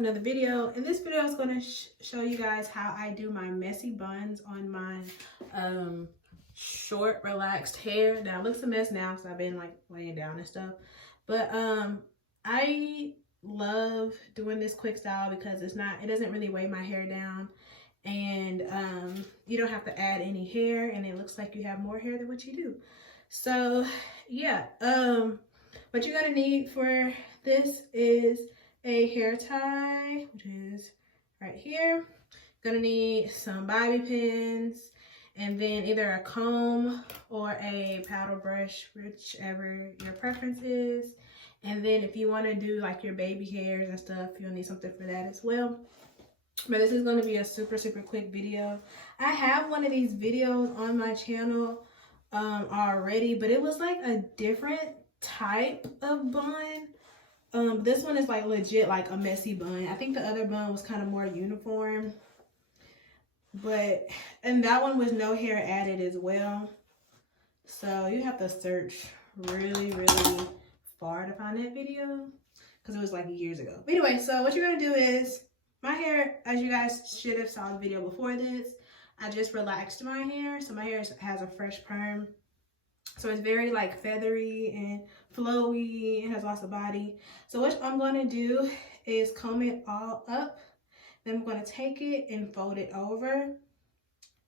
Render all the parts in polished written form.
with another video. And this video is going to show you guys how I do my messy buns on my short relaxed hair. Now it looks a mess now because I've been like laying down and stuff, but I love doing this quick style because it doesn't really weigh my hair down, and you don't have to add any hair, and it looks like you have more hair than what you do. So yeah, what you're gonna need for this is a hair tie, which is right here. Gonna need some bobby pins, and then either a comb or a powder brush, whichever your preference is. And then if you want to do like your baby hairs and stuff, you'll need something for that as well. But this is going to be a super quick video. I have one of these videos on my channel already, but it was like a different type of bun. This one is like legit like a messy bun. I think the other bun was kind of more uniform, and that one was no hair added as well. So you have to search really far to find that video because it was like years ago. But anyway, so what you're gonna do is, my hair, as you guys should have saw the video before this, I just relaxed my hair, so my hair has a fresh perm. So it's very like feathery and flowy. It has lots of body. So what I'm going to do is comb it all up. Then I'm going to take it and fold it over.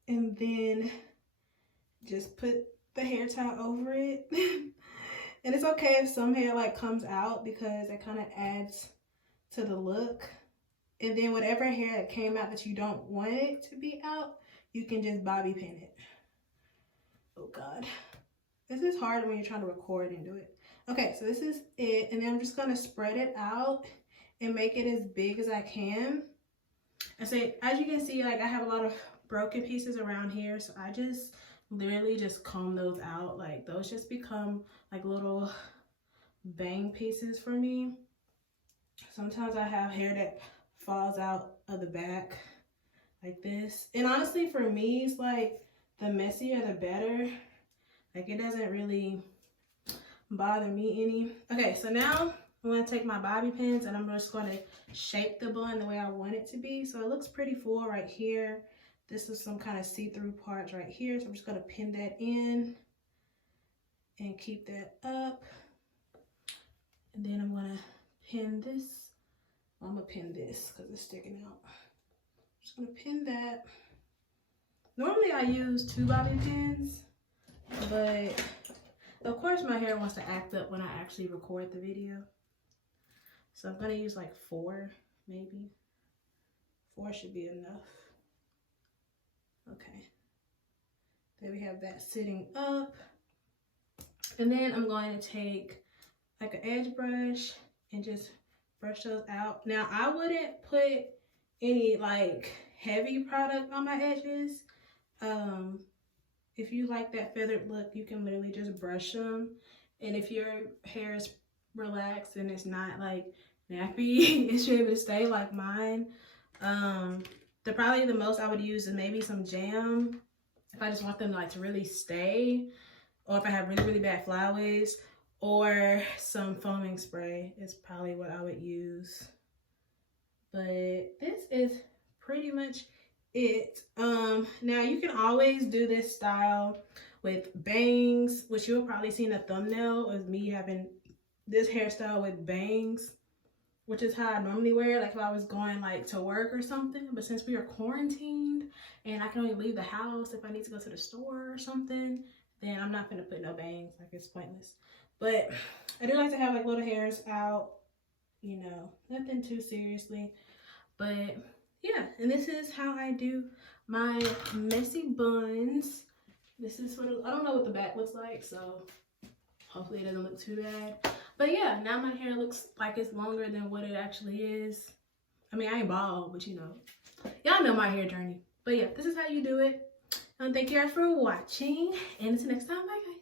And then just put the hair tie over it. And it's okay if some hair like comes out because it kind of adds to the look. And then whatever hair that came out that you don't want it to be out, you can just bobby pin it. Oh God. This is hard when you're trying to record and do it. Okay, so this is it. And then I'm just gonna spread it out and make it as big as I can. And so as you can see, like I have a lot of broken pieces around here. So I just literally just comb those out. Like those just become like little bang pieces for me. Sometimes I have hair that falls out of the back like this. And honestly, for me, it's like the messier the better. Like it doesn't really bother me any. Okay, so now I'm gonna take my bobby pins and I'm just gonna shape the bun the way I want it to be. So it looks pretty full right here. This is some kind of see-through parts right here. So I'm just gonna pin that in and keep that up. And then I'm gonna pin this. Well, I'm gonna pin this because it's sticking out. Just gonna pin that. Normally I use 2 bobby pins, but of course my hair wants to act up when I actually record the video. So I'm gonna use like 4, maybe. 4 should be enough. Okay. There we have that sitting up. And then I'm going to take like an edge brush and just brush those out. Now I wouldn't put any like heavy product on my edges. If you like that feathered look, you can literally just brush them. And if your hair is relaxed and it's not like nappy, it should be able to stay like mine. Probably the most I would use is maybe some jam if I just want them like to really stay, or if I have really bad flyaways, or some foaming spray is probably what I would use. But this is pretty much it. Now you can always do this style with bangs, which you'll probably see in the thumbnail of me having this hairstyle with bangs, which is how I normally wear it, like if I was going like to work or something. But since we are quarantined and I can only leave the house if I need to go to the store or something, then I'm not gonna put no bangs. Like it's pointless. But I do like to have like little hairs out, you know, nothing too seriously. But yeah, and this is how I do my messy buns. This is what I don't know what the back looks like, so hopefully it doesn't look too bad. But yeah, now my hair looks like it's longer than what it actually is. I mean, I ain't bald, but you know, y'all know my hair journey. But yeah, this is how you do it. And thank you guys for watching, and until next time, bye guys.